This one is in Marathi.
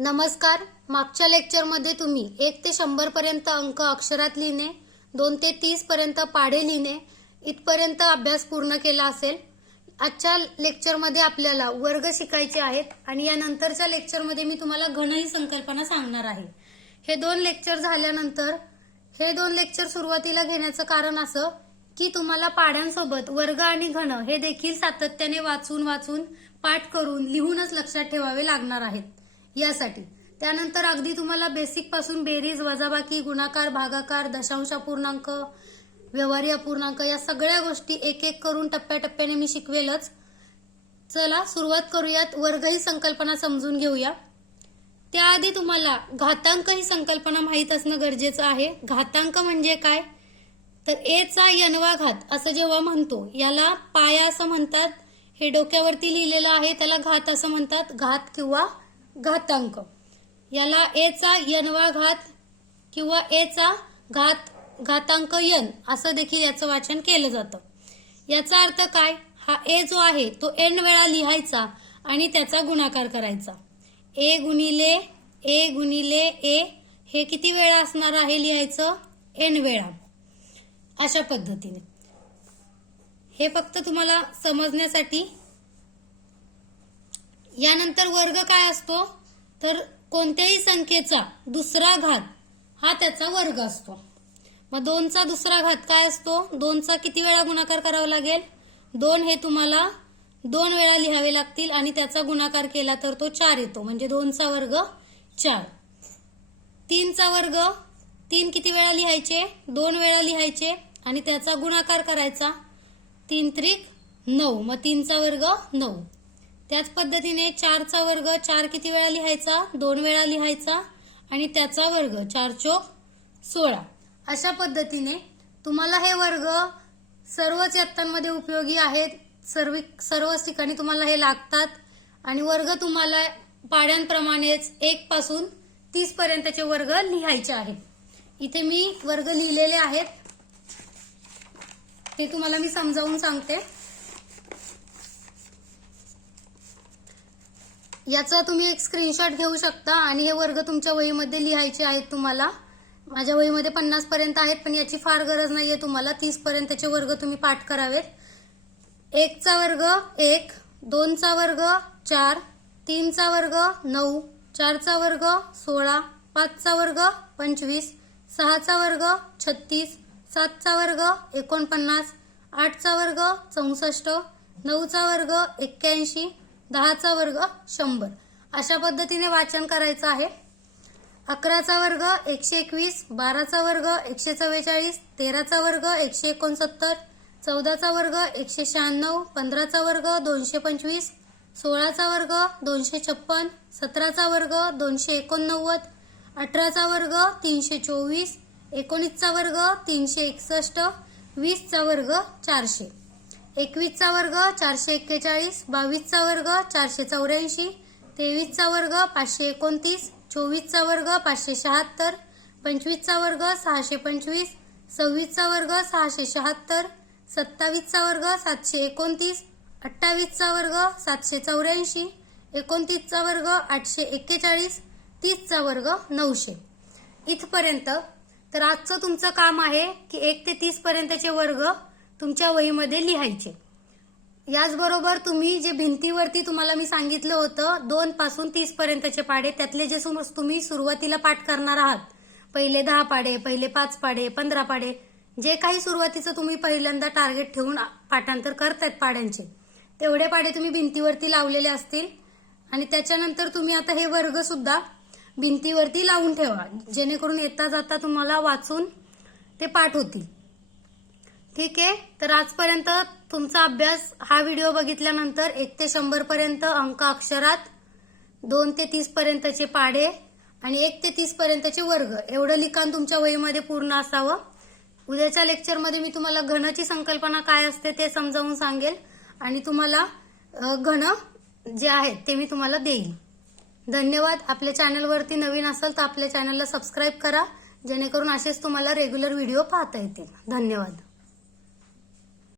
नमस्कार. मागच्या लेक्चरमध्ये तुम्ही 1 ते 100 पर्यंत अंक अक्षरात लिहिणे, 2 ते 30 पर्यंत पाढे लिहिणे इथपर्यंत अभ्यास पूर्ण केला असेल. आजच्या लेक्चरमध्ये आपल्याला वर्ग शिकायचे आहेत आणि या नंतरच्या लेक्चरमध्ये मी तुम्हाला घन ही संकल्पना सांगणार आहे. हे 2 लेक्चर झाल्यानंतर हे 2 लेक्चर सुरुवातीला घेण्याचं कारण असं की तुम्हाला पाढ्यांसोबत वर्ग आणि घन हे देखील सातत्याने वाचून पाठ करून लिहूनच लक्षात ठेवावे लागणार आहेत. यासाठी त्यानंतर अगदी तुम्हाला बेसिक पासून बेरीज, वजाबाकी, गुणाकार, भागाकार, दशांश अपूर्णांक, व्यवहारी अपूर्णांक या सगळ्या गोष्टी एक एक करून टप्प्याटप्प्याने मी शिकवेलच. चला सुरुवात करूयात. वर्ग ही संकल्पना समजून घेऊया. त्याआधी तुम्हाला घातांक ही संकल्पना माहीत असणं गरजेचं आहे. घातांक म्हणजे काय तर a चा n-वा घात असं जेव्हा म्हणतो याला पाया असं म्हणतात. हे डोक्यावरती लिहिलेलं आहे त्याला घात असं म्हणतात. घात किंवा घातांक. याला a चा n-वा घात किंवा a चा घातांक n असं देखील याचं वाचन केलं जातं. याचा अर्थ काय, हा a जो आहे तो n वेळा लिहायचा आणि त्याचा गुणाकार करायचा. a गुणिले a हे किती वेळा असणार आहे लिहायचं, n वेळा. अशा पद्धतीने हे फक्त तुम्हाला समजण्यासाठी. यानंतर वर्ग काय असतो तर कोणत्याही संख्येचा दुसरा घात हा त्याचा वर्ग असतो. मग 2 चा दुसरा घात काय असतो, 2 चा किती वेळा गुणाकार करावा लागेल, 2 हे तुम्हाला 2 वेळा लिहावे लागतील आणि त्याचा गुणाकार केला तर तो 4 येतो, म्हणजे 2 चा वर्ग 4. 3 चा वर्ग 3 किती वेळा लिहायचे, 2 वेळा लिहायचे आणि त्याचा गुणाकार करायचा. 3 त्रिक 9, मग 3 चा वर्ग 9. त्याच पद्धतीने 4 चा वर्ग 4 किती वेळा लिहायचा, 2 वेळा लिहायचा आणि त्याचा वर्ग 4 चोक 16. अशा पद्धतीने तुम्हाला हे वर्ग सर्वच इयत्तांमध्ये उपयोगी आहेत. सर्वच ठिकाणी तुम्हाला हे लागतात आणि वर्ग तुम्हाला पाढ्यांप्रमाणेच 1 पासून 30 पर्यंतचे वर्ग लिहायचे आहेत. इथे मी वर्ग लिहिलेले आहेत ते तुम्हाला मी समजावून सांगते. याचा तुम्ही एक स्क्रीनशॉट घेऊ शकता आणि हे वर्ग तुमच्या वहीमध्ये लिहायचे आहेत. तुम्हाला माझ्या वहीमध्ये 50 पर्यंत आहेत पण याची फार गरज नाहीये. तुम्हाला 30 पर्यंतचे वर्ग तुम्ही पाठ करावेत. 1 चा वर्ग 1, 2 चा वर्ग 4, 3 चा वर्ग 9, 4 चा वर्ग 16, 5 चा वर्ग 25, 6 चा वर्ग 36, 7 चा वर्ग 49, 8 चा वर्ग 64, 9 चा वर्ग 81, 10 चा वर्ग 100. अशा पद्धतीने वाचन करायचं आहे. 11 चा वर्ग 121, 12 चा वर्ग 144, 13 चा वर्ग 169, 14 चा वर्ग 196, 15 चा वर्ग 225, 16 चा वर्ग 256, 17 चा वर्ग 289, 18 चा वर्ग 324, 19 चा वर्ग 361, 20 चा वर्ग 400, 21 चा वर्ग 441, 22 चा वर्ग 484, 23 चा वर्ग 529, 24 चा वर्ग 576, 25 चा वर्ग 625, 26 चा वर्ग 676, 27 चा वर्ग 729, 28 चा वर्ग 784, 29 चा वर्ग 841, 30 चा वर्ग 900. इथपर्यंत. तर आजचं तुमचं काम आहे की 1 ते 30 पर्यंतचे वर्ग तुमच्या वहीमध्ये लिहायचे. याचबरोबर तुम्ही जे भिंतीवरती तुम्हाला मी सांगितलं होतं 2 पासून 30 पर्यंतचे पाढे, त्यातले जे तुम्ही सुरुवातीला पाठ करणार आहात, पहिले 10 पाढे, पहिले 5 पाढे, 15 पाढे, जे काही सुरुवातीचं तुम्ही पहिल्यांदा टार्गेट ठेवून पाठांतर करतायत पाढ्यांचे, तेवढे पाढे तुम्ही भिंतीवरती लावलेले असतील आणि त्याच्यानंतर तुम्ही आता हे वर्ग सुद्धा भिंतीवरती लावून ठेवा, जेणेकरून येता जाता तुम्हाला वाचून ते पाठ होतील. ठीक आहे. तर आजपर्यंत तुमचा अभ्यास हा व्हिडिओ बघितल्यानंतर 1 ते 100 पर्यंत अंक अक्षरात, 2 ते 30 पर्यंतचे पाढे आणि 1 ते 30 पर्यंतचे वर्ग एवढं लिखाण तुमच्या वहीमध्ये पूर्ण असावं. उद्याच्या लेक्चरमध्ये मी तुम्हाला घनची संकल्पना काय असते ते समजावून सांगेल आणि तुम्हाला घन जे आहेत ते मी तुम्हाला देईल. धन्यवाद. आपल्या चॅनलवरती नवीन असाल तर आपल्या चॅनलला सबस्क्राईब करा, जेणेकरून असेच तुम्हाला रेग्युलर व्हिडिओ पाहता येतील. धन्यवाद.